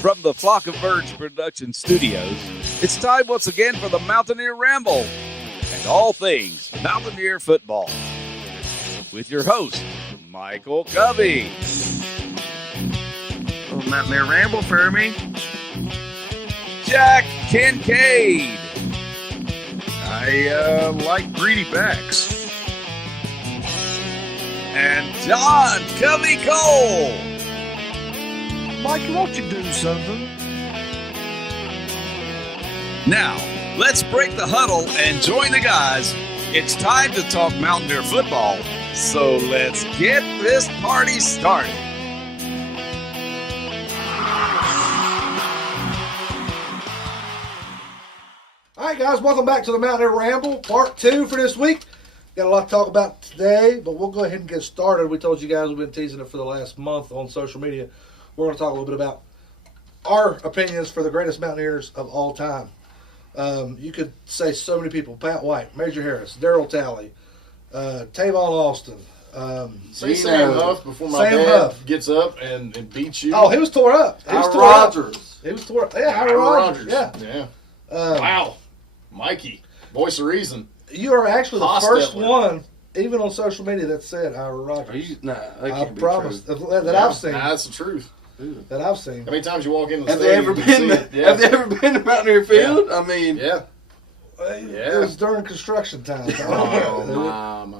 From the Flock of Birds Production Studios, it's time once again for the Mountaineer Ramble and all things Mountaineer football. With your host, Michael Covey. Oh, Mountaineer Ramble for me. Jack Kincaid. I like greedy backs. And John Covey Cole. Mikey, won't you do something? Now, let's break the huddle and join the guys. It's time to talk Mountaineer football. So let's get this party started. All right, guys, welcome back to the Mountaineer Ramble, part 2 for this week. Got a lot to talk about today, but we'll go ahead and get started. We told you guys we've been teasing it for the last month on social media. We're going to talk a little bit about our opinions for the greatest Mountaineers of all time. You could say so many people: Pat White, Major Harris, Darryl Talley, Tavon Austin. Say Sam Huff before my dad gets up and beats you. Oh, he was tore up. He was tore Rogers. Up. He was tore up. Yeah, Howard Rogers. Yeah. Wow. Mikey, voice of reason. You are actually the first Hostetler. one, even on social media, that said Howard Rogers. Are you? Nah, that I can't be promise true. that I've seen. Nah, that's the truth. That I've seen. How many times you walk in the Have they ever stadium been? and see it? Have they ever been to Mountaineer Field? Yeah. I mean, Yeah. It was during construction time. Oh, my.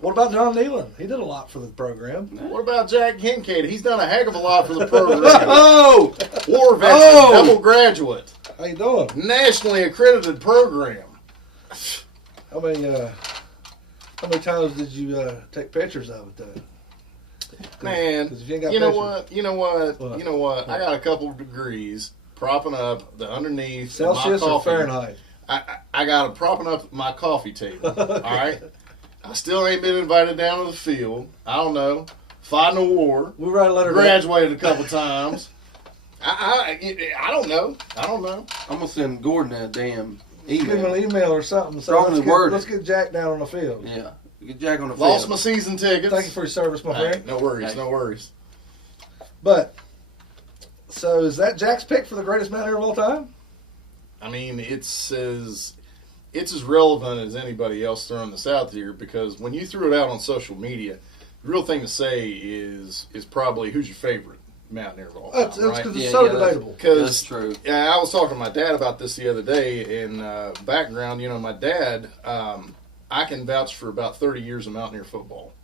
What about John Nealon? He did a lot for the program. What about Jack Kincaid? He's done a heck of a lot for the program. oh, War veteran, Oh! double graduate, How you doing? nationally accredited program. How many times did you take pictures of it though? Man, 'Cause if you ain't got you know pictures- what? You know what? I got a couple of degrees propping up the underneath Celsius my or coffee. Fahrenheit? I got it propping up my coffee table. All right. I still ain't been invited down to the field. I don't know. Fighting a war. We write a letter. Graduated a couple times. I don't know. I'm gonna send Gordon a damn Give him an email. email or something. So Strongly worded. let's get Jack down on the field. Yeah, get Jack on the Lost field. my season tickets. Thank you for your service, my Hey, friend. no worries. Hey. No worries. But so is that Jack's pick for the greatest Mountaineer of all time? I mean, it's as relevant as anybody else throwing this out there, because when you threw it out on social media, the real thing to say is probably who's your favorite Mountaineer of all time, That's right? because it's Yeah, so yeah, that's- debatable. That's Because true. yeah, I was talking to my dad about this the other day. In background, you know, my dad, I can vouch for about 30 years of Mountaineer football,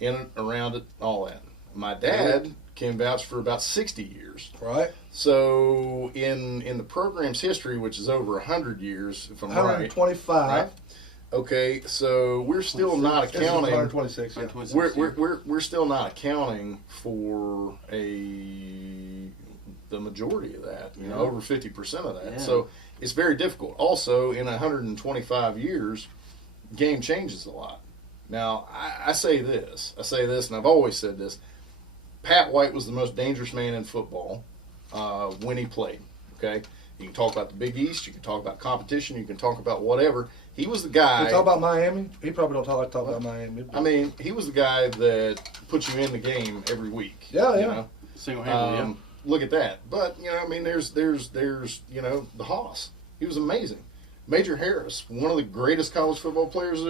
in it, around it, all that. My dad can vouch for about 60 years. Right? So in the program's history, which is over 100 years, if I'm right, 125. right? Okay, so we're still not This is accounting. 126. Yeah. 26, We're still not accounting for the majority of that. You know, over 50% of that. Yeah. So it's very difficult. Also, in 125 years, game changes a lot. Now, I say this, and I've always said this: Pat White was the most dangerous man in football when he played. Okay, you can talk about the Big East, you can talk about competition, you can talk about whatever. He was the guy. We talk about Miami. He probably don't talk about Miami. I mean, he was the guy that put you in the game every week. Yeah, you yeah. know? Single-handedly, Look at that. But you know, I mean, there's you know, the Hoss. He was amazing. Major Harris, one of the greatest college football players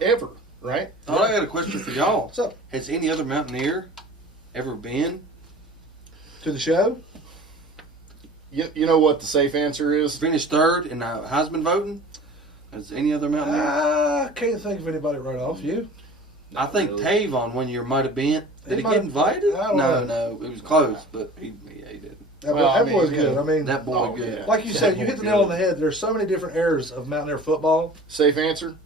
ever. Right? Oh, I got a question for y'all. What's up? Has any other Mountaineer ever been? To the show? You know what the safe answer is? Finished third in Heisman voting? Has any other Mountaineer? I can't think of anybody right off. You? I think Tavon one year might have been. Did he might get have- invited? I don't know. No, it was close, but he didn't. That, Well, I that mean, boy's yeah. good. I mean, That boy Oh, good. yeah. like you said, you hit the nail on the head. There's so many different eras of Mountaineer football. Safe answer?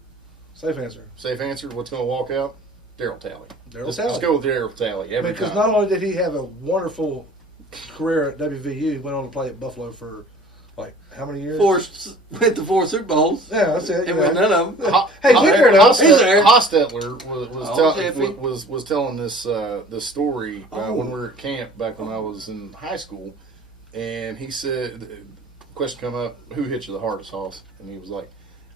Safe answer. Safe answer? What's going to walk out? Darryl Talley. Darryl Let's go with Darryl Talley every Because time. not only did he have a wonderful career at WVU, he went on to play at Buffalo for like how many years? Went to 4 Super Bowls. Yeah, that's it. And won none of them. Hey, he's there though. He's there. Hostetler Oh, was telling this story Oh. when we were at camp back when I was in high school, and he said, the question come up, who hit you the hardest, Hoss? And he was like,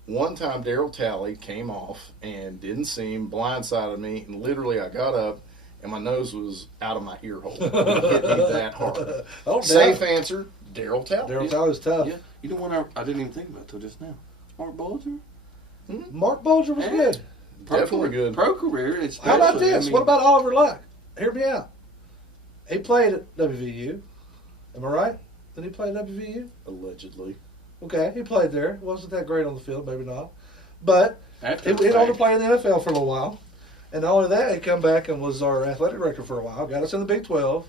one time Darryl Talley came off and didn't see him, blindsided me, and literally I got up and my nose was out of my ear hole. It hit me that hard. Oh, Safe answer, Darryl Talley. Darryl Talley's tough. Yeah. You know what I didn't even think about till just now. Mark Bulger? Mark Bulger was good. Definitely good. Pro career. How about especially, this? What about Oliver Luck? Hear me out. He played at WVU. Am I right? Did he play at WVU? Allegedly. Okay, he played there. Wasn't that great on the field, maybe not. But After he only played in the NFL for a little while. And not only that, he come back and was our athletic director for a while. Got us in the Big 12.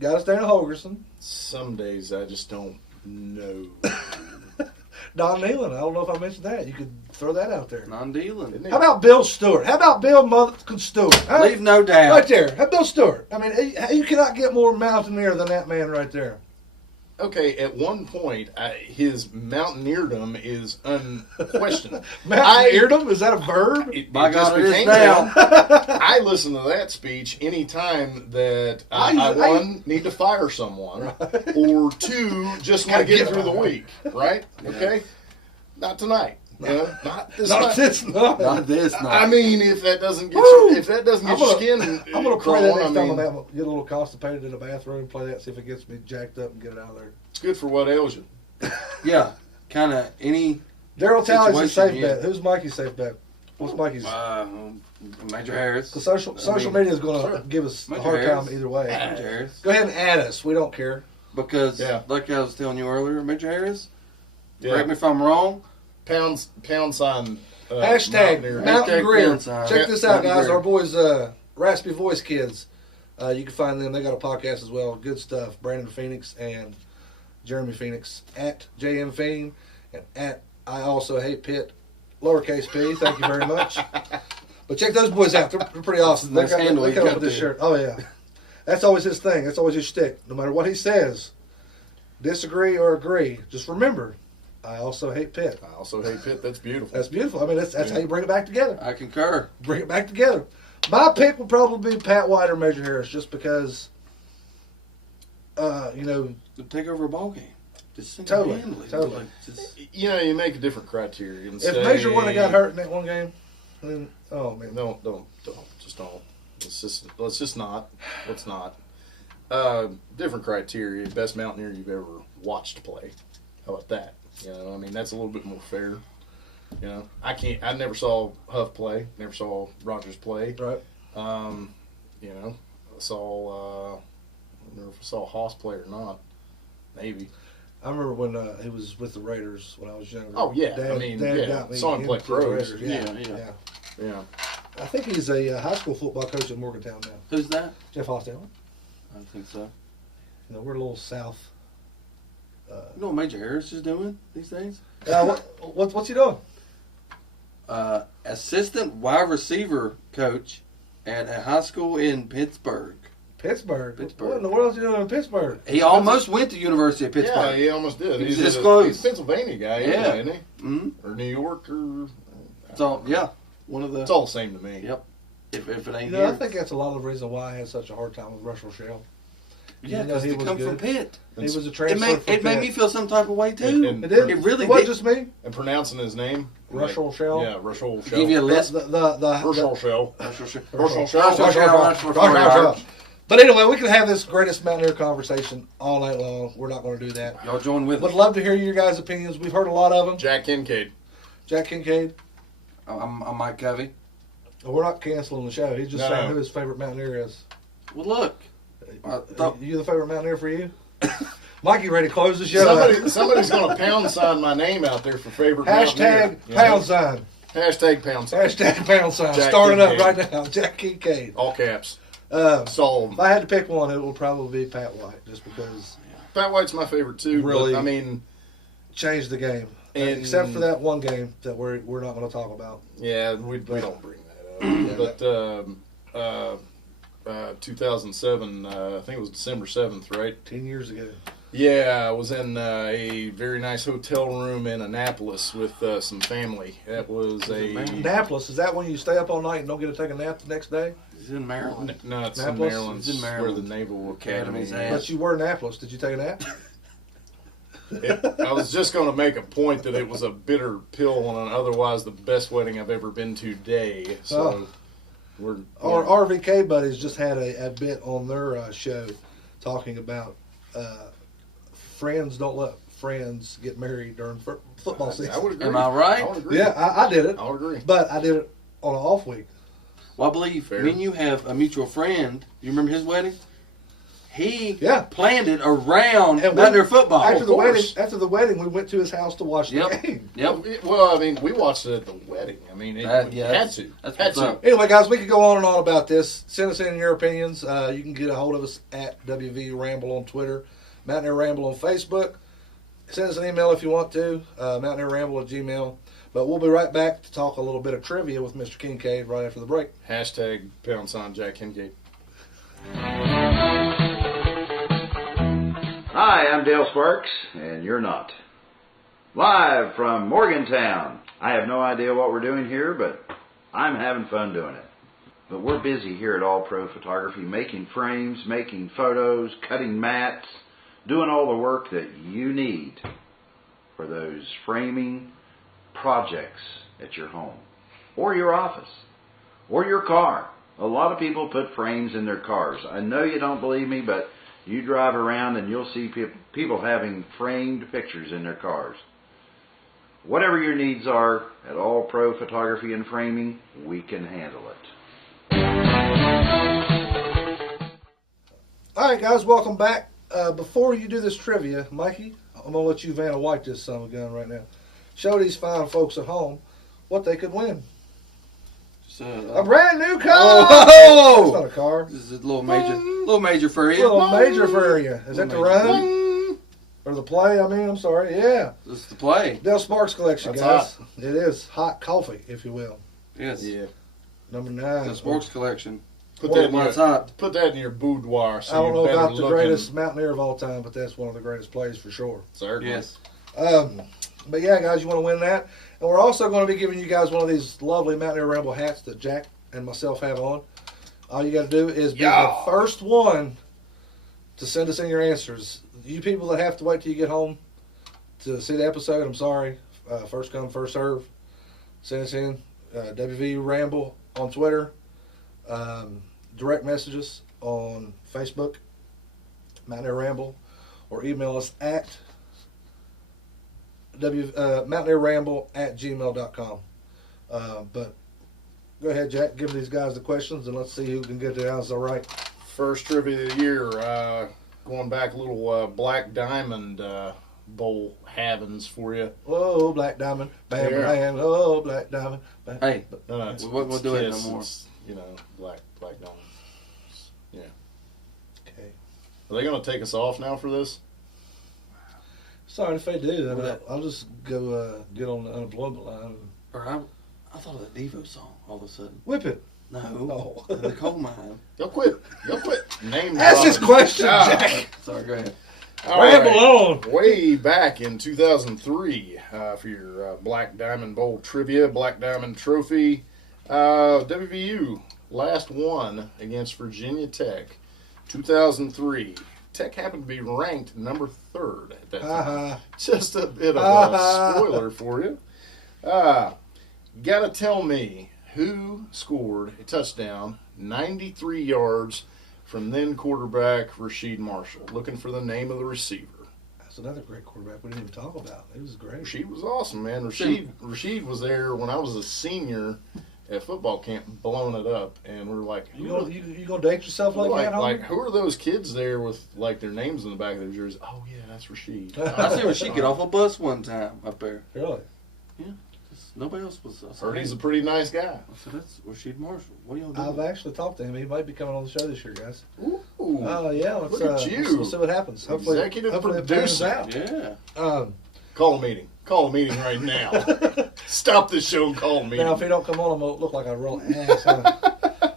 Got us down to Holgerson. Some days I just don't know. Don Nealon. I don't know if I mentioned that. You could throw that out there. Non-dealing. How about Bill Stewart? How about Bill Motherfucking Stewart? Huh? Leave no doubt. Right there. How Bill Stewart? I mean, you cannot get more Mountaineer than that man right there. Okay, at one point, his mountaineerdom is unquestionable. Mountaineerdom? Is that a verb? By just God, it is became now. that. I listen to that speech anytime that one, need to fire someone, or two, just want to get through the week, right? Okay? Not tonight. You know, not this night. Not this night. I mean, if that doesn't get your skin I'm gonna play that next time crawling, I'm get a little constipated in the bathroom, play that, see if it gets me jacked up and get it out of there. it's good for what ails you. Yeah, kind of any. Darryl Talley's a safe situation, bet. Who's Mikey's safe bet? What's Mikey's? Major Harris. The social media is going to give us a hard time either way. Major Harris. Go ahead and add us. We don't care. Because, like I was telling you earlier, Major Harris, Yeah. correct me if I'm wrong. Pound sign. Hashtag Mountain Greer. Pound sign. Check this out, Mountain guys. Greer. Our boys, Raspy Voice Kids. You can find them. They got a podcast as well. Good stuff. Brandon Phoenix and Jeremy Phoenix at JM Fiend and at I Also Hate Pitt, lowercase p. Thank you very much. But check those boys out. They're pretty awesome. They Nice come handle you up got with this there. shirt. Oh, yeah. That's always his thing. That's always his shtick. No matter what he says, disagree or agree, just remember, I also hate Pitt. I also hate Pitt. That's beautiful. That's beautiful. I mean, that's how you bring it back together. I concur. Bring it back together. My pick would probably be Pat White or Major Harris, just because, Take over a ball game. Just Totally. single-handedly. Like, just, You make a different criteria. And if Major wouldn't have got hurt in that one game, then, oh, man. Don't. Just don't. Let's just not. Let's not. Different criteria. Best Mountaineer you've ever watched play. How about that? I mean, that's a little bit more fair. I never saw Huff play. Never saw Rogers play. Right. I saw. I never saw Haas play or not. Maybe. I remember when he was with the Raiders when I was younger. Oh, yeah. Dad got me Saw him play into the pros. Raiders. Yeah. Yeah. I think he's a high school football coach at Morgantown now. who's that? Jeff Hostetler. I think so. We're a little south. You know what Major Harris is doing these days? What's he doing? Assistant wide receiver coach at a high school in Pittsburgh. Pittsburgh. What in the world is he doing in Pittsburgh? He almost went to University of Pittsburgh. Yeah, he almost did. He's He's this close. He's a Pennsylvania guy, Yeah. isn't he? Mm-hmm. Or New York, or So yeah, one of the. it's all the same to me. Yep. If it ain't I here, think that's a lot of the reason why I had such a hard time with Rush Rochelle. yeah, because because he he was come from good. Pitt. He was a It transfer. made me feel some type of way too. And It did. It really It wasn't did. just me. And pronouncing his name, Rush Rochelle. Yeah, Rush Rochelle. Give you a list. Rush Rochelle. But anyway, we can have this greatest Mountaineer conversation all night long. We're not going to do that. Y'all join with Would us. love to hear your guys' opinions. We've heard a lot of them. Jack Kincaid. Jack Kincaid. I'm Mike Covey. Well, we're not canceling the show. He's just No, saying no. who his favorite Mountaineer is. Well, look. I thought- You the favorite Mountaineer for you? Mikey, ready to close the show? Somebody's going to pound sign my name out there for favorite Hashtag Mountaineer. pound sign. Hashtag pound sign. Hashtag pound sign. Jack Starting up Kincaid. right now. Jack Kincaid. All caps. If Solved. I had to pick one, it would probably be Pat White, just because Pat White's my favorite too. Really? But, I mean, changed the game. And- Except for that one game that we're not going to talk about. yeah, we don't bring that up. But 2007, I think it was December 7th, right? 10 years ago. Yeah, I was in a very nice hotel room in Annapolis with some family. That was Annapolis, is that when you stay up all night and don't get to take a nap the next day? He's in Maryland. No, it's Annapolis? in Maryland. It's in It's where Maryland. the Naval Academy Academy's is. at. But you were in Annapolis. Did you take a nap? I was just going to make a point that it was a bitter pill on an otherwise the best wedding I've ever been to day. So, Our RVK buddies just had a bit on their show talking about friends don't let friends get married during football season. I would agree. Am I right? I would agree. Yeah, I did it. I would agree. But I did it on an off week. Well, I believe Fair. me and you have a mutual friend. You remember his wedding? He Yeah. planned it around And Mountaineer football. After course. the wedding, we went to his house to watch the Yep. game. Yep. Well, I mean, we watched it at the wedding. I mean, Yeah, had that's- to. that's Had what's to. up. Anyway, guys, we could go on and on about this. Send us in your opinions. You can get a hold of us at WV Ramble on Twitter, Mountaineer Ramble on Facebook. Send us an email if you want to, mountaineerramble@gmail. But we'll be right back to talk a little bit of trivia with Mr. Kincaid right after the break. Hashtag # Jack Kincaid. Hi, I'm Dale Sparks, and you're not. Live from Morgantown. I have no idea what we're doing here, but I'm having fun doing it. But we're busy here at All Pro Photography, making frames, making photos, cutting mats, doing all the work that you need for those framing projects at your home, or your office, or your car. A lot of people put frames in their cars. I know you don't believe me, but you drive around and you'll see people having framed pictures in their cars. Whatever your needs are at All Pro Photography and Framing, we can handle it. All right, guys, welcome back. Before you do this trivia, Mikey, I'm going to let you Vanna White this son of a gun right now. Show these fine folks at home what they could win. Just, A brand new car! Oh! That's not a car. This is a little major for A you. little major for you. Is that the Little run? Or the play, I'm sorry. Yeah. This is the play. Dale Sparks collection, That's guys. It is hot coffee, if you will. Yes. Yeah. Number 9. The sports collection. Put that, in Well, your, it's hot. put that in your boudoir. So I don't know you're better about the looking. greatest Mountaineer of all time, but that's one of the greatest plays for sure. Certainly. Yes. But yeah, guys, you want to win that. And we're also going to be giving you guys one of these lovely Mountaineer Ramble hats that Jack and myself have on. All you got to do is be the first one to send us in your answers. You people that have to wait till you get home to see the episode, I'm sorry. First come, first serve. Send us in. WV Ramble on Twitter. Direct messages on Facebook, Mountaineer Ramble, or email us at mountaineerramble@gmail.com. But go ahead, Jack. Give these guys the questions, and let's see who can get the answer right. First trivia of the year. Going back a little Black Diamond Bowl havens for you. Oh, Black Diamond, bam, Yeah. bam. Oh, Black Diamond, bam. Hey, No, we won't do it no Kiss, more. it's, Black Diamond. Yeah. Okay. Are they going to take us off now for this? Sorry if they do. Then What? I'll just go get on the unemployment line. Or I thought of the Devo song all of a sudden. Whip it. No. Oh. The coal mine. Y'all quit. Name That's his dropping. question, Ah. Jack. Sorry, go ahead. All Ramble right. on. Way back in 2003 for your Black Diamond Bowl trivia, Black Diamond Trophy. WVU last won against Virginia Tech, 2003. Tech happened to be ranked number 3rd at that time. Just a bit of a spoiler for you. Gotta tell me who scored a touchdown, 93 yards from then quarterback Rasheed Marshall. Looking for the name of the receiver. That's another great quarterback we didn't even talk about. He was great. Rasheed was awesome, man. Rasheed was there when I was a senior at football camp, blowing it up, and we're like, You gonna date yourself like that, homie? like who are those kids there with like their names in the back of their jerseys? Oh yeah, that's Rasheed. I see where she get off a bus one time up there. Really? Nobody else was. Heard he's a pretty nice guy. I said, that's Rasheed Marshall. What are y'all I've doing? actually talked to him. He might be coming on the show this year, guys. Ooh, Oh yeah, let's Look at you. We'll see what happens. Hopefully, Executive hopefully it pans producer. out. Yeah. call a meeting. Call a meeting right now. Stop this show and call a meeting. Now, if he don't come on, I'm gonna look like a real ass. Huh?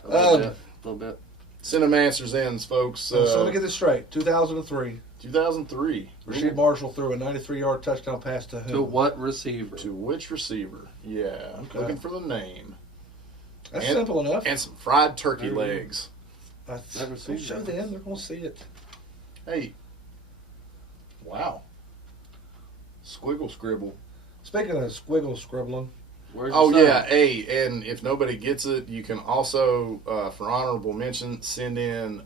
A little bit. Send them answers in, folks. So let me get this straight. 2003, 2003. Rasheed Marshall threw a 93-yard touchdown pass to To whom? what receiver? To which receiver? Yeah. Okay. Looking for the name. That's and- simple enough. And some fried turkey There you go. legs. That receiver. Show them. They're gonna see it. Hey. Wow. Squiggle scribble. Speaking of squiggle scribbling, Where's Oh, your yeah. sign? Hey, and if nobody gets it, you can also, for honorable mention, send in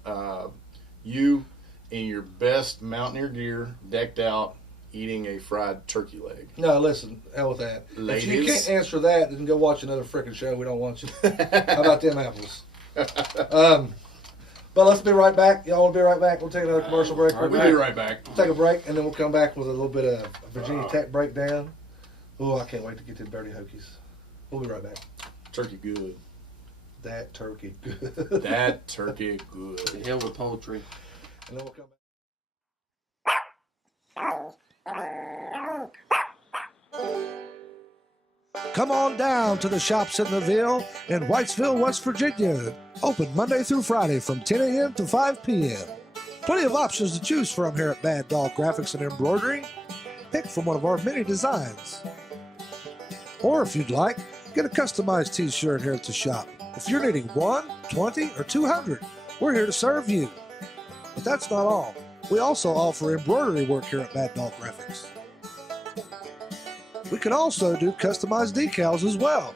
you in your best Mountaineer gear, decked out, eating a fried turkey leg. No, listen, hell with that. If you Ladies. can't answer that, then go watch another freaking show. We don't want you. How about them apples? But let's be right back. Y'all want to be right back? We'll take another commercial break. We'll be right back. Take a break, and then we'll come back with a little bit of Virginia Tech breakdown. Oh, I can't wait to get to the Dirty Hokies. We'll be right back. Turkey good. That turkey good. That turkey good. The hell with poultry. And then we'll come back. Come on down to the shops in the Ville in Whitesville, West Virginia. Open Monday through Friday from 10 a.m. to 5 p.m. Plenty of options to choose from here at Bad Dog Graphics and Embroidery. Pick from one of our many designs. Or if you'd like, get a customized t-shirt here at the shop. If you're needing 1, 20, or 200, we're here to serve you. But that's not all. We also offer embroidery work here at Bad Dog Graphics. We can also do customized decals as well.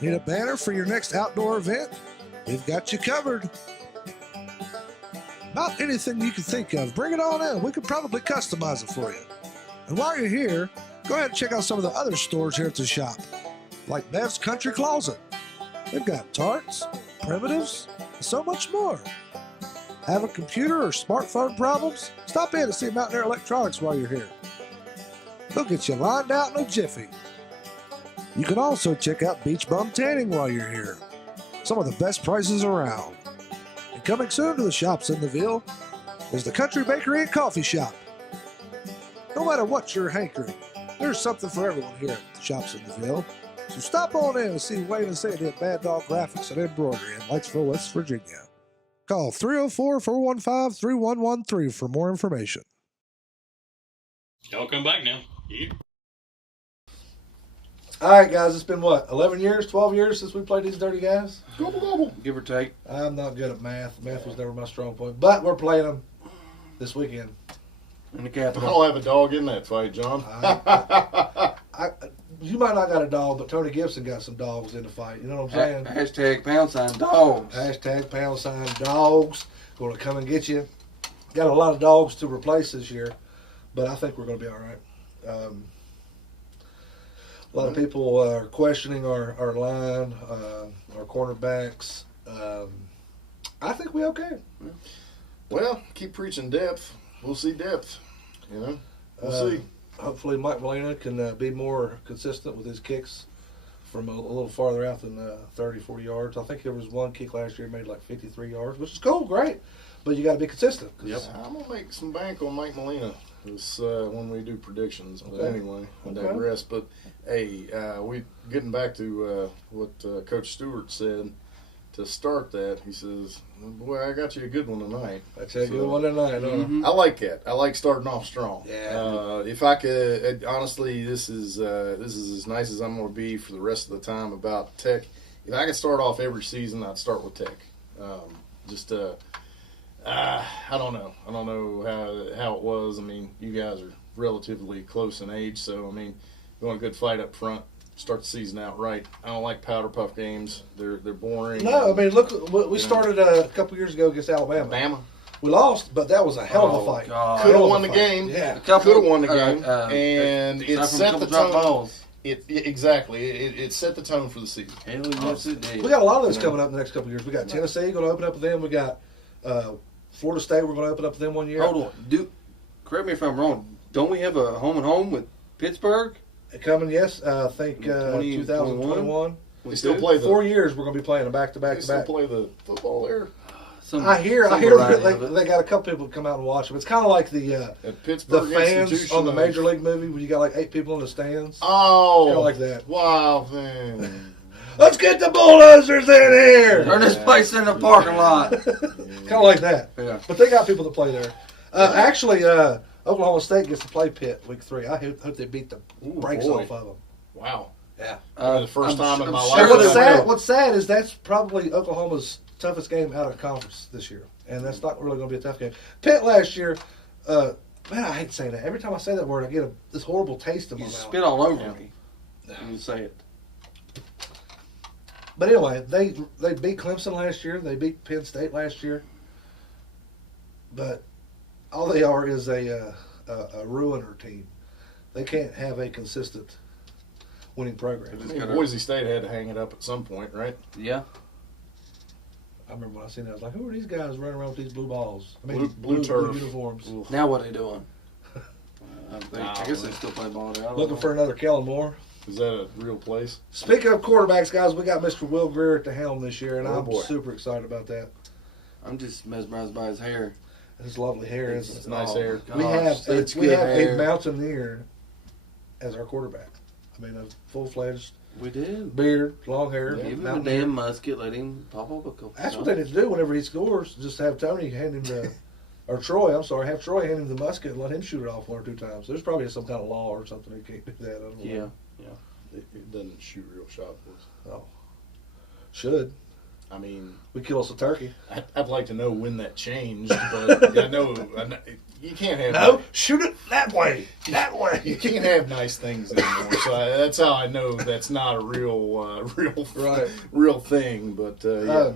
Need a banner for your next outdoor event? We've got you covered. About anything you can think of, bring it on in. We could probably customize it for you. And while you're here, go ahead and check out some of the other stores here at the shop, like Bev's Country Closet. They've got tarts, primitives, and so much more. Having computer or smartphone problems? Stop in to see Mountaineer Electronics while you're here. They'll get you lined out in a jiffy. You can also check out Beach Bum Tanning while you're here. Some of the best prices around. And coming soon to the shops in the Ville is the Country Bakery and Coffee Shop. No matter what you're hankering, there's something for everyone here at the shops in the Ville. So stop on in and see Wayne and Sandy at Bad Dog Graphics and Embroidery in Whitesville, West Virginia. Call 304-415-3113 for more information. Y'all come back now. Yeah. All right, guys, it's been what, 11 years, 12 years since we played these dirty guys? Gobble, gobble. Give or take. I'm not good at math. Math was never my strong point. But we're playing them this weekend. In the I capital. don't have a dog in that fight, John. You might not got a dog, but Tony Gibson got some dogs in the fight. You know what I'm saying? Hashtag #, dogs. Hashtag # dogs. Going to come and get you. Got a lot of dogs to replace this year, but I think we're going to be all right. A lot of people are questioning our line, our cornerbacks. I think we're okay. Well, keep preaching depth. We'll see depth. You know, we'll see. Hopefully Mike Molina can be more consistent with his kicks from a little farther out than 30, 40 yards. I think there was one kick last year made like 53 yards, which is cool, great. But you got to be consistent. Yep. I'm going to make some bank on Mike Molina when we do predictions. But anyway, I digress. But, hey, we getting back to what Coach Stewart said to start that. He says, boy, I got you a good one tonight. That's a good one tonight. Mhm. I like that. I like starting off strong. Yeah. If I could, honestly, this is as nice as I'm going to be for the rest of the time about Tech. If I could start off every season, I'd start with Tech. I don't know. I don't know how it was. I mean, you guys are relatively close in age, so I mean, you want a good fight up front. Start the season out right. I don't like powder puff games. They're boring. No, I mean, look, we started a couple years ago against Alabama. Bama We lost, but that was a hell of a fight. God. could Hell have of a won the fight. game. Yeah. Could have won the game, and and it set the tone. Exactly. It set the tone for the season. Hell yes, it did. We got a lot of those coming up in the next couple of years. We got Tennessee going to open up with them. We got Florida State. We're going to open up with them 1 year. Hold on. Correct me if I'm wrong. Don't we have a home and home with Pittsburgh? Coming, yes. I think 2021. They still play the 4 years. We're going to be playing them back to back They to still back. play the football there I hear variety they got a couple people come out and watch them. It's kind of like the at Pittsburgh fans Institution on the of- Major League movie when you got like 8 people in the stands. Oh, Kind of like that. Wow, man. Let's get the bulldozers in here. Turn this place in the parking lot. Kind of like that. Yeah. But they got people to play there. Actually, Oklahoma State gets to play Pitt week 3. I hope they beat the brakes boy. off of them. Wow. Yeah. The first time in my I'm life. And sure what's they sad, will. what's sad is that's probably Oklahoma's toughest game out of conference this year. And that's not really going to be a tough game. Pitt last year, man, I hate saying that. Every time I say that word, I get this horrible taste in my You mouth. spit all over Yeah. me. Let me say it. But anyway, they beat Clemson last year. They beat Penn State last year. But all they are is a ruiner team. They can't have a consistent winning program. I mean, Boise State had to hang it up at some point, right? Yeah. I remember when I seen that, I was like, who are these guys running around with these blue balls? I mean, Blue turf. blue uniforms. Oof. Now what are they doing? I guess they still play ball there. Looking for another Kellen Moore. Is that a real place? Speaking of quarterbacks, guys, we got Mr. Will Greer at the helm this year, and Oh, I'm boy. super excited about that. I'm just mesmerized by his hair. His lovely hair, isn't It's it? nice hair. We have it's we good have hair. a Mountaineer as our quarterback. I mean, a full-fledged We did. beard, long hair. Give him a Mountaineer. damn musket. Let him pop up a couple. That's what they need to do whenever he scores. Just have Tony hand him the, or Troy, I'm sorry, have Troy hand him the musket and let him shoot it off 1 or 2 times. There's probably some kind of law or something he can't do that. I don't know. Yeah. It doesn't shoot real shot for us. Oh. Should. I mean, We kill us a turkey. I'd like to know when that changed, but I know you can't have No, shoot it that way. That you way. can't have nice things anymore. So that's how I know that's not a Right. real thing. But yeah,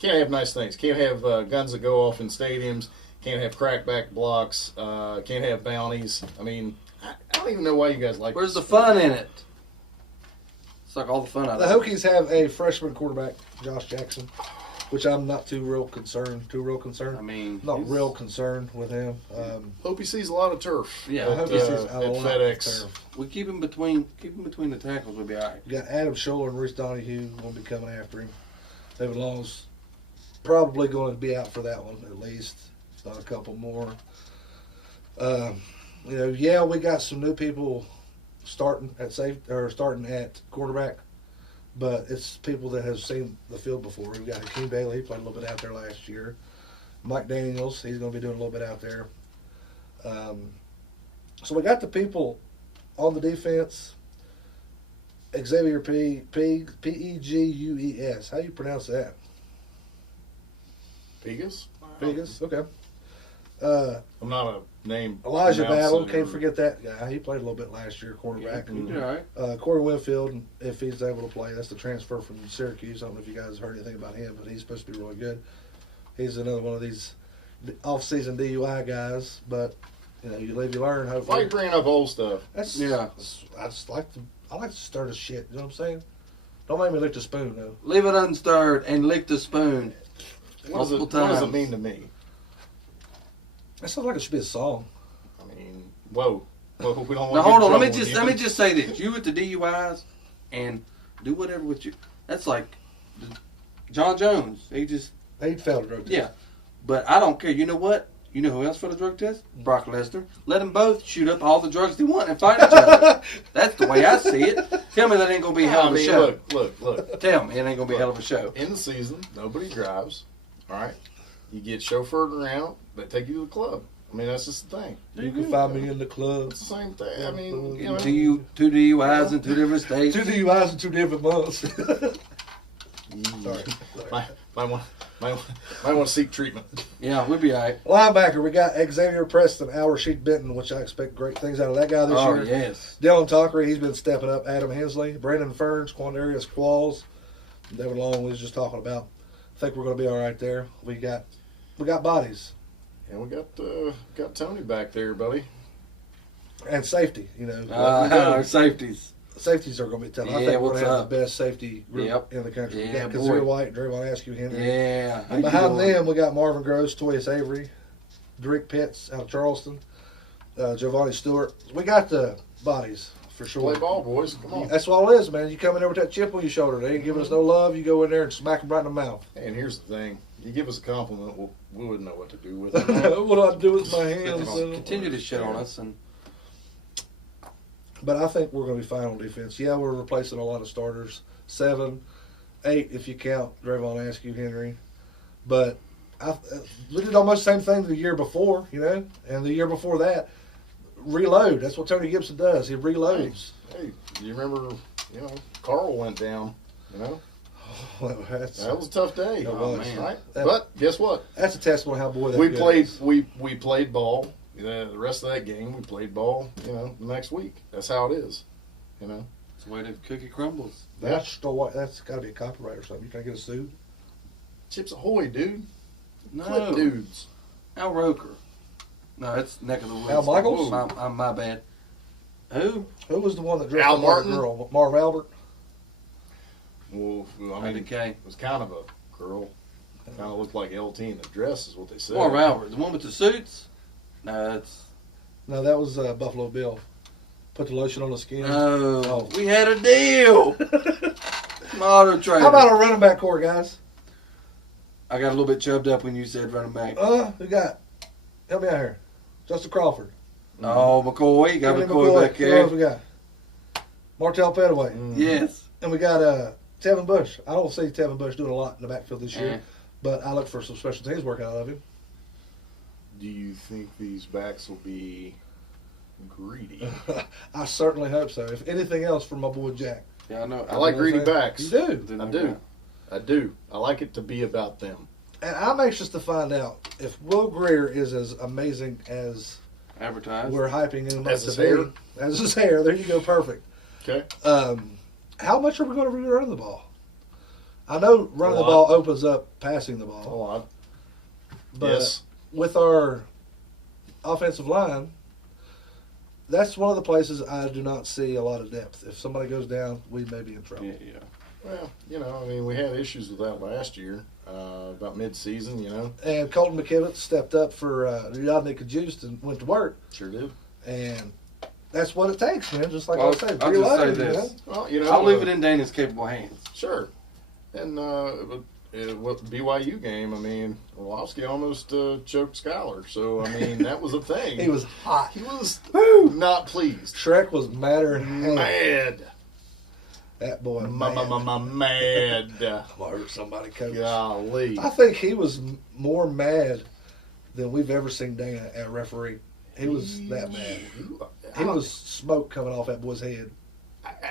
can't have nice things. Can't have guns that go off in stadiums. Can't have crackback blocks. Can't have bounties. I mean, I don't even know why you guys like. Where's the this fun in it? It's like all the fun out The of it. Hokies have a freshman quarterback, Josh Jackson, which I'm not too real concerned. I mean, Not he's- real concerned with him. Hope he sees a lot of turf. Yeah, I at, hope he sees a at lot FedEx. of turf. We keep him between the tackles. We'll be all right. You got Adam Scholler and Reese Donahue going to be coming after him. David Long's probably going to be out for that one at least, if not a couple more. We got some new people starting at quarterback, but it's people that have seen the field before. We've got Hakeem Bailey, he played a little bit out there last year. Mike Daniels, he's going to be doing a little bit out there. So we got the people on the defense. Xavier Pegues. How you pronounce that? Pegas? Pegues. Okay. I'm not a name. Elijah Battle. pronouncer. Can't forget that guy. He played a little bit last year, quarterback. He'll be all right. Corey Winfield, if he's able to play, that's the transfer from Syracuse. I don't know if you guys heard anything about him, but he's supposed to be really good. He's another one of these off-season DUI guys, but you live, you learn. Why Hopefully, you bringing up old stuff? I just like to. I like to stir the shit. You know what I'm saying? Don't make me lick the spoon, though. Leave it unstirred and lick the spoon. What does times. it mean to me? That sounds like it should be a song. I mean, whoa. We don't Now want hold on. Let me just say this. You with the DUIs and do whatever with you. That's like John Jones. He failed a drug test. yeah. But I don't care. You know what? You know who else for the drug test? Brock Lesnar. Let them both shoot up all the drugs they want and fight each other. That's the way I see it. Tell me that ain't gonna be a hell of a show. Look. Tell me it ain't gonna be a hell of a show. In the season, nobody drives. All right, you get chauffeured around. They take you to the club. I mean, that's just the thing. You can find me in the club. It's the same thing. I mean, Two DUIs in 2 different states. 2 DUIs in 2 different months. Sorry. Might want to seek treatment. Yeah, we'll be all right. Linebacker, we got Xavier Preston, Sheet Benton, which I expect great things out of that guy this Oh, year. yes. Dylan Tonkery, he's been stepping up. Adam Hensley, Brandon Ferns, Quandarius Qualls, David Long we was just talking about. I think we're going to be all right there. We got bodies And we got Tony back there, buddy. and safety. Our safeties. Safeties are going to be tough. I Yeah, think we're what's going to have up? the best safety group Yep. in the country. Yeah, we got Kazir boy. White, Draymond Askew, Henry. Yeah. And behind them, we got Marvin Gross, Toyas Avery, Drake Pitts out of Charleston, Giovanni Stewart. We got the bodies for sure. Play ball, boys. Come on. That's all it is, man. You come in there with that chip on your shoulder. They ain't giving us no love. You go in there and smack them right in the mouth. And here's the thing: you give us a compliment, we wouldn't know what to do with it. What do I do with my hands? Continue to shit on us. But I think we're going to be fine on defense. Yeah, we're replacing a lot of starters. 7, 8 if you count Draymond Askew, Henry. But we did almost the same thing the year before, and the year before that, reload. That's what Tony Gibson does. He reloads. Hey, you remember, Carl went down, Well, That was a tough day. It was. man. Right? That- But guess what? That's a testament how boy that We good played is. we played ball. The rest of that game we played ball, the next week. That's how it is. You know, That's the way the cookie crumbles. That's got to be a copyright or something. You can't get a suit. Chips Ahoy, dude. No. Clip dudes. Al Roker. No, it's neck of the woods. Al Michaels? My bad. Who? Who was the one that dressed Al up like a Martin? girl? Marv Albert? Well, I mean, IDK. it was kind of a girl. Kind of looked like LT in the dress, is what they said. Marv Albert. The one with the suits? No, that's... No, that was Buffalo Bill. Put the lotion on the skin. No. Oh. We had a deal. My auto trader. How about a running back core, guys? I got a little bit chubbed up when you said running back. Who got? Help me out here. Justin Crawford. Oh, McCoy. Got Kenny McCoy back Who there. else we got? Martell Petaway. Yes. And we got Tevin Bush. I don't see Tevin Bush doing a lot in the backfield this year, but I look for some special teams work out of him. Do you think these backs will be greedy? I certainly hope so. If anything else, from my boy Jack. Yeah, I know. I like know what greedy I'm saying? backs. You do. Didn't I know do. that. I do. I like it to be about them. And I'm anxious to find out if Will Greer is as amazing as Advertised. we're hyping him As up his to be. hair? As his hair. There you go. Perfect. Okay. How much are we going to run the ball? I know running the A ball lot. opens up passing the A ball, lot. but Yes. with our offensive line, that's one of the places I do not see a lot of depth. If somebody goes down, we may be in trouble. Yeah. Well, you know, I mean, we had issues with that last year, about mid-season, you know. And Colton McKivitz stepped up for Yadnik Kajust and went to work, Sure did. and that's what it takes, man. Just like Well, I said, I'll Brie just say Larson, this. man. Well, you know. I'll leave it in Dana's capable hands. Sure. And with the BYU game, I mean, Orlovsky almost choked Skyler. So, I mean, that was a thing. He was hot. He was not pleased. Shrek was madder than hell. Mad. That boy, Mad. I'm gonna hurt somebody, coach. Golly. I think he was more mad than we've ever seen Dana at referee. He was that mad. He was smoke coming off that boy's head.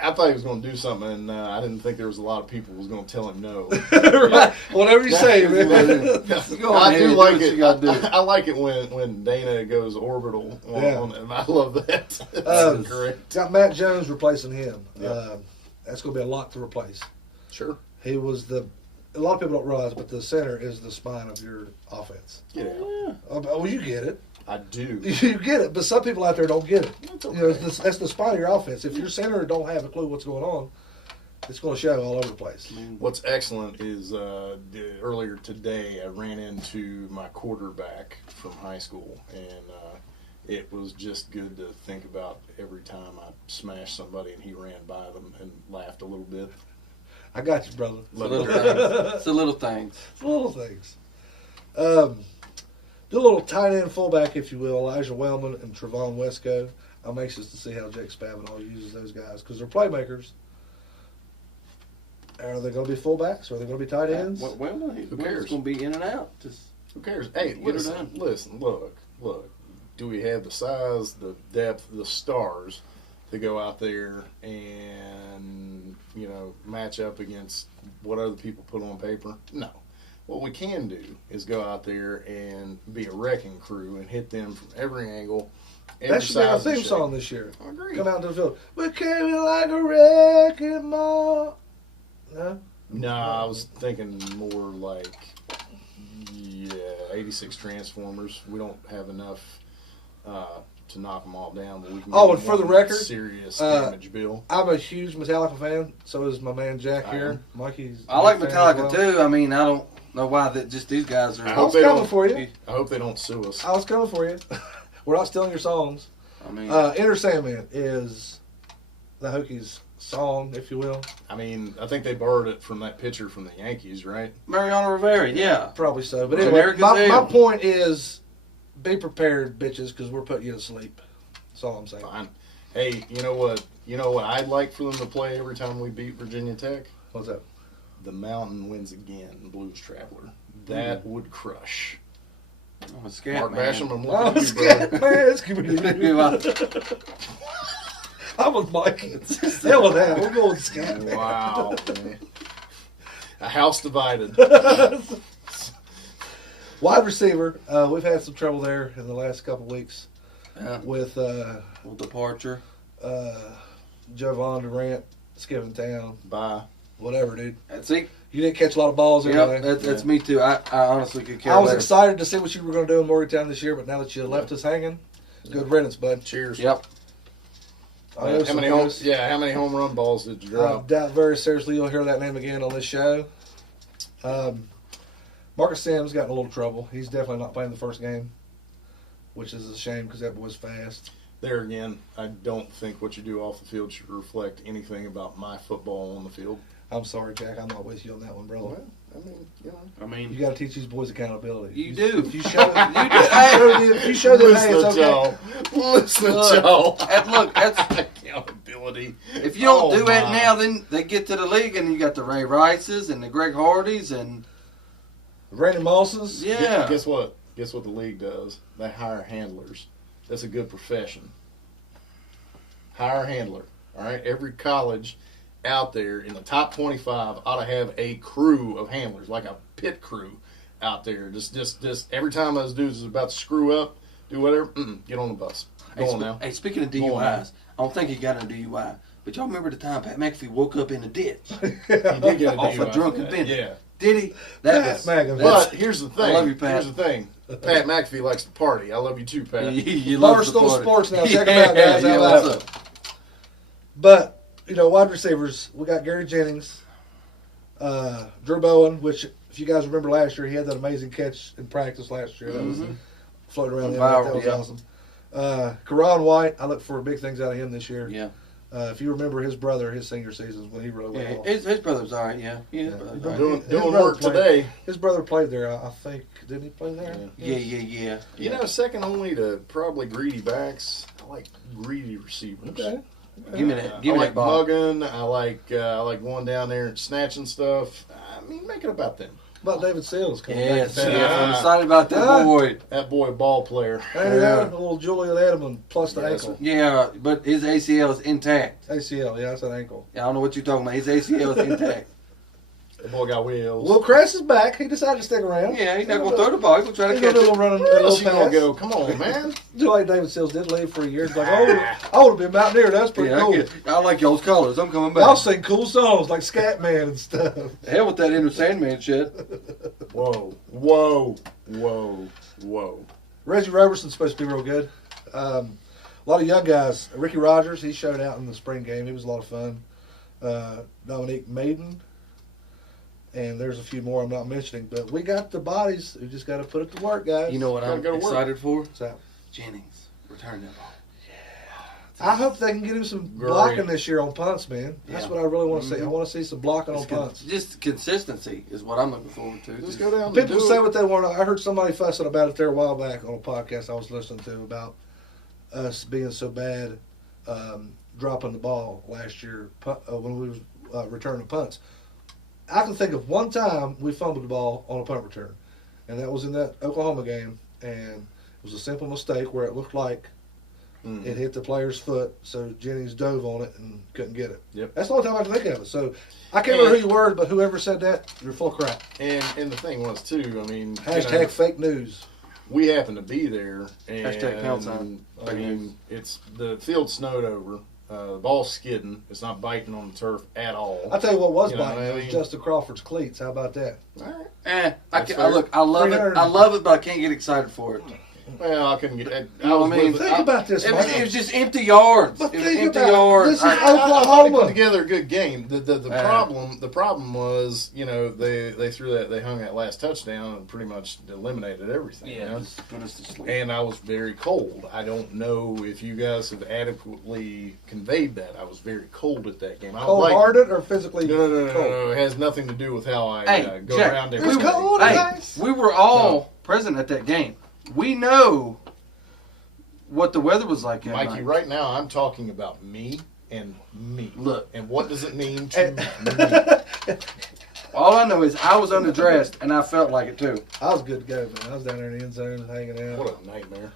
I thought he was going to do something, and I didn't think there was a lot of people who was going to tell him no. Right. Whatever you say, man. Go on, I Danny, do do like what it. you gotta do. I like it when Dana goes orbital on, Yeah. on it, and I love that. That's great. Got Matt Jones replacing him. Yeah. That's going to be a lot to replace. Sure. He was a lot of people don't realize, but the center is the spine of your offense. Get out. Oh, you get it. I do. You get it, but some people out there don't get it. That's You know, okay. that's the spine of your offense. If your center don't have a clue what's going on, it's going to show all over the place. What's excellent is earlier today I ran into my quarterback from high school, and it was just good to think about every time I smashed somebody and he ran by them and laughed a little bit. I got you, brother. It's the little things. It's the little things. It's little things. Do a little tight end fullback, if you will, Elijah Wellman and Trevon Wesco. I'm anxious to see how Jake Spavital uses those guys because they're playmakers. Are they going to be fullbacks? Are they going to be tight ends? Well, Who cares? It's going to be in and out. Just Who cares? Hey, Get her listen, done. look. Do we have the size, the depth, the stars to go out there and, you know, match up against what other people put on paper? No. What we can do is go out there and be a wrecking crew and hit them from every angle. Every That should be our size and theme shape. song this year. I agree. Come out to the field. We came in like a wrecking ball. No? No, I was thinking more like, 86 Transformers. We don't have enough to knock them all down, but we can. Oh, give and for them the one record, serious damage bill. I'm a huge Metallica fan. So is my man Jack I here. am. Mikey's. I like a fan as Metallica well. too. I mean, I don't know why that just these guys are. I I hope was they coming don't- for you. I hope they don't sue us. I was coming for you. We're not stealing your songs. I mean, Enter Sandman is the Hokies' song, if you will. I mean, I think they borrowed it from that pitcher from the Yankees, right? Mariano Rivera, yeah. Probably so. But Generic anyway, as my hell. point is be prepared, bitches, because we're putting you to sleep. That's all I'm saying. Fine. Hey, you know what? You know what I'd like for them to play every time we beat Virginia Tech? What's that? The Mountain Wins Again, Blues Traveler. That would crush. Oh, scat Mark man. Basham, I'm Oh, looking at you, scat, brother. man, it's giving me I was Mikey. Hell with that. We're going scat. man. Wow, man. A house divided. Wide receiver. We've had some trouble there in the last couple weeks Yeah. with Little departure. Jovan Durant skipping town. Bye. Whatever, dude. See, You didn't catch a lot of balls anyway. yep, that's me too. I honestly could care I was less. excited to see what you were going to do in Morgantown this year, but now that you left us hanging, good riddance, bud. Cheers. Yep. Adios, How many home run balls did you I drop? doubt very seriously you'll hear that name again on this show. Marcus Sims got in a little trouble. He's definitely not playing the first game, which is a shame because that boy's fast. There again, I don't think what you do off the field should reflect anything about my football on the field. I'm sorry, Jack. I'm not with you on that one, brother. Well, I mean, You got to teach these boys accountability. You do. If you show them, if you show them, hey, it's okay. Listen to Joe. And look, that's Accountability. if you don't Oh, do it my. now, then they get to the league and you got the Ray Rices and the Greg Hardys and Randy Mosses. yeah. Guess what? Guess what the league does? They hire handlers. That's a good profession. Hire a handler. All right. Every college out there in the top 25 ought to have a crew of handlers, like a pit crew out there. Just every time those dudes is about to screw up, do whatever, get on the bus. Go on now. Hey, speaking of Go on DUIs, I don't think he got a DUI. But y'all remember the time Pat McAfee woke up in a ditch? He did get a Off a DUI drunken for that. bender. Yeah. Did he? That Pat was McAfee. But here's the thing. I love you, Pat. Here's the thing. Pat McAfee likes to party. I love you too, Pat. you love the Barstool party. Sports now. Check them out, guys. Yeah, How what's about up? But, wide receivers, we got Gary Jennings, Drew Bowen, which, if you guys remember last year, he had that amazing catch in practice last year. That was floating around the internet. That was Viral, awesome. Karan White, I look for big things out of him this year. Yeah. If you remember his brother, his senior season, when he really went Yeah, off. his brother's all right, yeah. Yeah, his Yeah. brother's all right. Doing His brother work played- today. His brother played there, I think. Didn't he play there? Yeah. You know, second only to probably greedy backs. I like greedy receivers. Okay. Give me that. Give I me like that ball. mugging. I like going down there and snatching stuff. I mean, make it about them. About David Seals coming Yes, back to yeah, town. I'm excited about that boy. That boy, ball player. Hey, a little Julian Edelman plus the Yes. ankle. Yeah, but his ACL is intact. ACL, yeah, that's an ankle. I don't know what you're talking about. His ACL is intact. That boy got wheels. Will Kress is back. He decided to stick around. Yeah, he's not going to throw the ball. He's going to try to He's going catch to do a it. little running, Where a else little you gonna pass. go? Come on, man. Do like David Seals did leave for a year. It's like, I would have been Mountaineer. That's pretty Yeah, cool. I like y'all's colors. I'm coming Y'all back. sing cool songs like Scatman and stuff. Hell with that Enter Sandman shit. Whoa. Reggie Roberson's supposed to be real good. A lot of young guys. Ricky Rogers, he showed out in the spring game. He was a lot of fun. Dominique Maiden. And there's a few more I'm not mentioning. But we got the bodies. We just got to put it to work, guys. You know what I'm Gotta go to work. excited for? So, Jennings. Return that ball. I hope they can get him some Great. blocking this year on punts, man. That's Yeah. what I really want to see. I want to see some blocking on punts. Just consistency is what I'm looking forward to. Just go down. People and do say it. what they want. I heard somebody fussing about it there a while back on a podcast I was listening to about us being so bad dropping the ball last year when we was returning punts. I can think of one time we fumbled the ball on a punt return, and that was in that Oklahoma game, and it was a simple mistake where it looked like it hit the player's foot, so Jennings dove on it and couldn't get it. Yep. That's the only time I can think of it. So I can't remember who you were, but whoever said that, you're full of crap. And the thing was too. I mean, Hashtag fake news. we happened to be there, and Hashtag pound sign. I mean, it's the field snowed over. The ball's skidding. It's not biting on the turf at all. I'll tell you what was You know biting. what I It was mean? Justin Crawford's cleats. How about that? All right. I That's can, fair. look, I love it. I love it, but I can't get excited for it. Well, I couldn't get. You know what I mean? Think about this, It was, Michael. it was just empty yards. But It was think empty about it. yards. This is I thought he Oklahoma. put together a good game. The problem was, they threw that, they hung that last touchdown and pretty much eliminated everything. you know? just put us to sleep. And I was very cold. I don't know if you guys have adequately conveyed that. I was very cold at that game. I don't like. Cold-hearted or physically No. cold? It has nothing to do with how I Hey, go Jack, around It's every day. cold. Hey, Nice. we were all present at that game. We know what the weather was like that Mikey, night. right now I'm talking about me and me. Look. And what does it mean to me? All I know is I was underdressed, and I felt like it too. I was good to go, man. I was down there in the end zone hanging out. What a nightmare.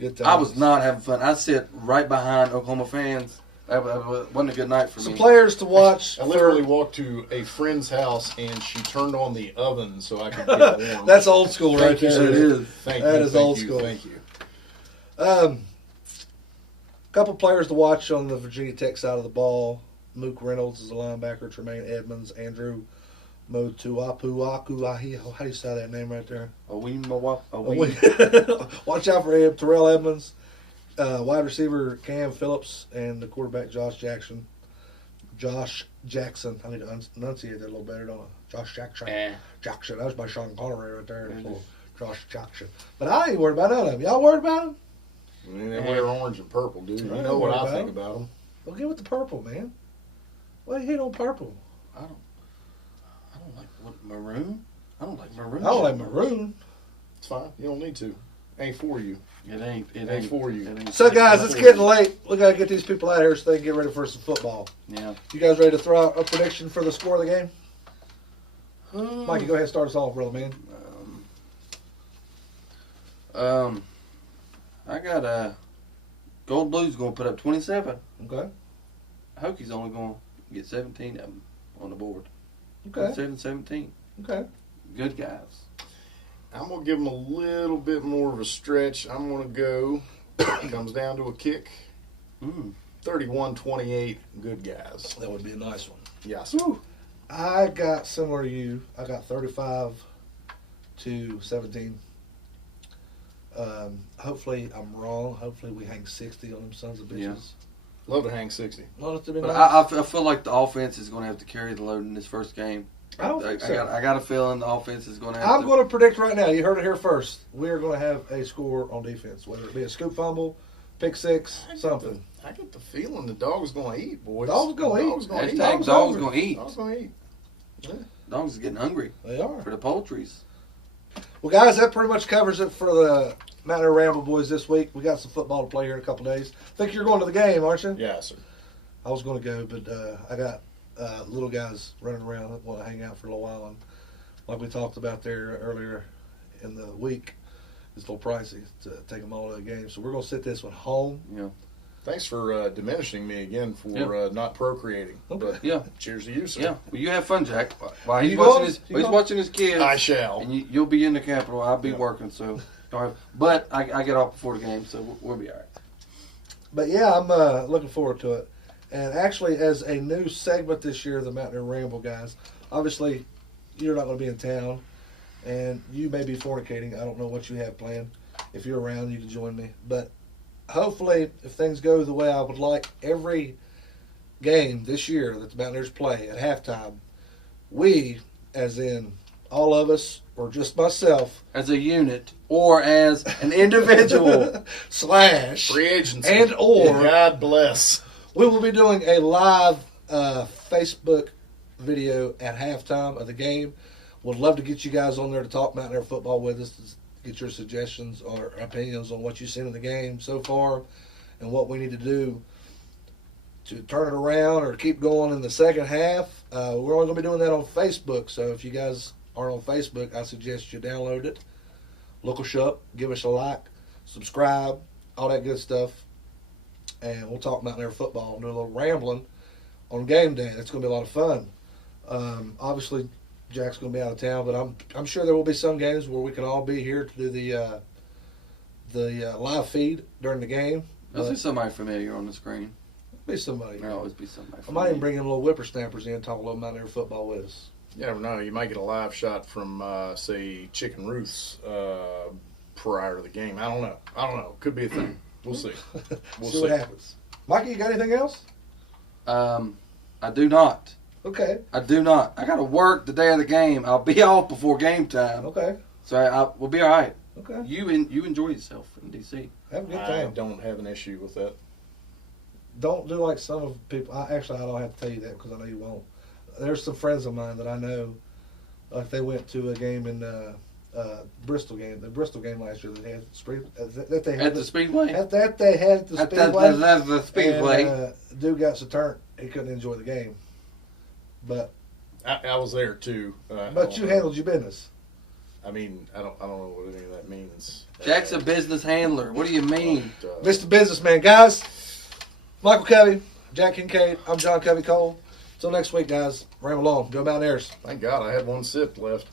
Good times. I was not having fun. I sit right behind Oklahoma fans. That wasn't a good night for Some me. players to watch. I literally walked to a friend's house and she turned on the oven so I could get warm. That's old school right Thank you, there. It is. Thank That you. is thank old you, school. Thank you. couple players to watch on the Virginia Tech side of the ball. Mook Reynolds is a linebacker. Tremaine Edmonds, Andrew Motuapuaku. How do you say that name right there? Watch out for him. Terrell Edmonds, wide receiver Cam Phillips, and the quarterback Josh Jackson. I need to enunciate that a little better, don't I? Josh Jackson. Jackson. That was by Sean Connery right there. Josh Jackson. But I ain't worried about none of them. Y'all worried about them? I mean, they wear orange and purple, dude. You know what I think about them. Well, get with the purple, man. Why you hate on purple? I don't like maroon. I don't like maroon. I don't like maroon. It's fine. You don't need to. Ain't for you. It ain't. It ain't for you. So, guys, it's getting late. We got to get these people out of here so they can get ready for some football. Yeah. You guys ready to throw out a prediction for the score of the game? Mikey, go ahead and start us off, brother, man. I got Gold Blues going to put up 27. Okay. Hokies only going to get 17 of them on the board. Okay. 7-17. Okay. Good guys. I'm going to give them a little bit more of a stretch. I'm going to go, it comes down to a kick, 31-28, good guys. That would be a nice one. Yes. Woo. I got similar to you. I got 35-17. Hopefully I'm wrong. Hopefully we hang 60 on them sons of bitches. Yeah. Love to hang 60. Well, it to be But nice. I feel like the offense is going to have to carry the load in this first game. I don't think so. I got a feeling the offense is going to have I'm going to predict right now. You heard it here first. We are going to have a score on defense, whether it be a scoop fumble, pick six, something. I get the feeling the dog's going to eat, boys. Dog's going to eat. Hashtag dog's going to eat. Dog's going to eat. Yeah. Dogs are getting hungry They are. for the poultries. Well, guys, that pretty much covers it for the Mountaineer Ramble boys this week. We got some football to play here in a couple days. I think you're going to the game, aren't you? Yeah, sir. I was going to go, but I got little guys running around that want to hang out for a little while. And like we talked about there earlier in the week, it's a little pricey to take them all to the game. So we're going to sit this one home. Yeah. Thanks for diminishing me again for not procreating. Okay. But Yeah. cheers to you, sir. Yeah. Well, you have fun, Jack. While You he's going? watching his kids. I shall. And you'll be in the Capitol. I'll be working, so. All right. But I get off before the game, so we'll be all right. But yeah, I'm looking forward to it. And actually, as a new segment this year, the Mountaineer Ramble guys, obviously you're not going to be in town, and you may be fornicating. I don't know what you have planned. If you're around, you can join me. But hopefully, if things go the way I would like, every game this year that the Mountaineers play at halftime, we, as in all of us, or just myself, As a unit or as an individual. / Free agency. and or God bless. we will be doing a live Facebook video at halftime of the game. Would love to get you guys on there to talk Mountaineer football with us, to get your suggestions or opinions on what you've seen in the game so far and what we need to do to turn it around or keep going in the second half. We're only going to be doing that on Facebook, so if you guys are on Facebook, I suggest you download it, look us up, give us a like, subscribe, all that good stuff. And we'll talk Mountaineer football and do a little rambling on game day. It's going to be a lot of fun. Obviously, Jack's going to be out of town, but I'm sure there will be some games where we can all be here to do the live feed during the game. There'll be somebody familiar on the screen. Be somebody. There'll always be somebody I familiar. might even bring in little whippersnappers in and talk a little Mountaineer football with us. You never know. You might get a live shot from, say, Chicken Ruth's prior to the game. I don't know. Could be a thing. We'll see. We'll see what happens. Mikey, you got anything else? I do not. Okay. I do not. I got to work the day of the game. I'll be off before game time. Okay. So we'll be all right. Okay. You enjoy yourself in D.C. Have a good I time. don't have an issue with that. Don't do like some of people. I don't have to tell you that because I know you won't. There's some friends of mine that I know, like they went to a game in Bristol game, the Bristol game last year that they had At the Speedway? That they had at the Speedway. That's the Speedway. And, dude got so turned he couldn't enjoy the game. But I was there too. but you handled your business. I mean, I don't know what any of that means. Jack's a business handler. What do you mean? Mr. Businessman, guys. Michael Covey, Jack Kincaid. I'm John Covey Cole. Until next week, guys. Ramble on. Go Mountaineers. Thank God I had one sip left.